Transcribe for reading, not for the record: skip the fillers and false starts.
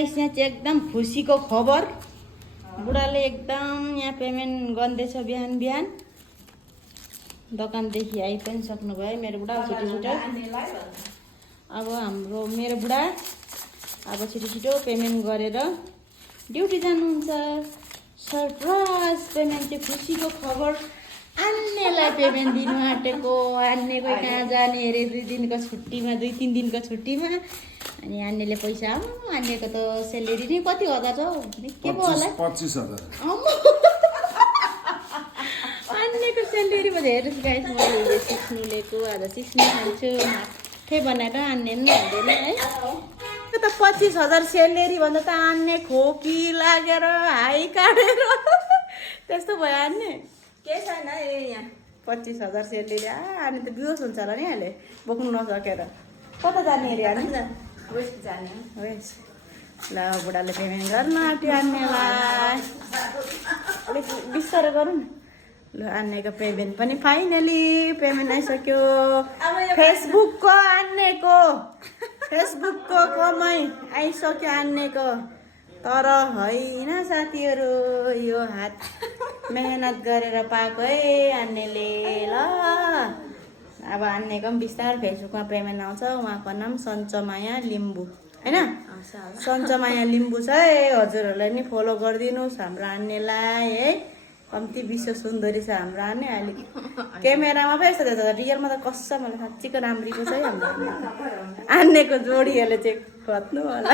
यहाँ चाहिँ एकदम खुसीको खबर बुढाले एकदम यहाँ पेमेन्ट गर्दैछ बिहान बिहान दोकानदेखि आइ पनि सक्नुभयो मेरो बुढा छिटो छिटो अब मेरो बुढा अब छिटो छिटो पेमेन्ट गरेर ड्युटी जानुहुन्छ सरप्राइज पेमेन्ट चाहिँ खुसीको खबर अन्नेलाई पेमेन्ट दिनु आँटेको अन्नेको कहाँ जाने अरे 2 दिनको छुट्टीमा 2-3 दिनको छुट्टीमा अनि अन्नेले पैसा अन्नेको त सेलेरी नै कति हजार छ के पो होला 25,000 अन्नेको सेलेरीमा हेर्नुहोस् गाइस मैले हिजो सिस्नु लिएको आज सिस्नु खान्छु माठै बनाएर अन्ने पनि हुँदैन है त्यो त 25,000 सेलेरी भन्दा त अन्ने खोकी लागेर हाई काटेर त्यस्तो भयो अन्ने के छैन यहाँ 25,000 सेलेरी अनि त बिहोस हुन्छ होला नि अहिले बोक्नु नसकेर कता जाने अरे अनि वेस्ट जाने वेस ल बुढाले पेमेन्ट गर्न आँट्यो अन्नेलाई अलिक बिस्तारो गरौँ न ल अन्नेको पेमेन्ट पनि फाइनली पेमेन्ट आइसक्यो फेसबुकको कमाइ आइसक्यो अन्नेको तर होइन साथीहरू यो हात मेहनत गरेर पाएको है अन्नेले ल अब अन्नेको पनि बिस्तार फेसबुकमा पेमेन्ट आउँछ उहाँको नाम सञ्चमाया लिम्बू होइन सञ्चमाया लिम्बू छ है हजुरहरूलाई नि फलो गरिदिनुहोस् हाम्रो अन्नेलाई है कम्ती विश्व सुन्दरी छ हाम्रो अन्ने अलिक क्यामेरामा पो यस्तो देख्छ रियलमा त कसम मलाई साँच्चीको राम्रीको छ है हाम्रो अन्नेको जोडीहरूले चाहिँ खोज्नु होला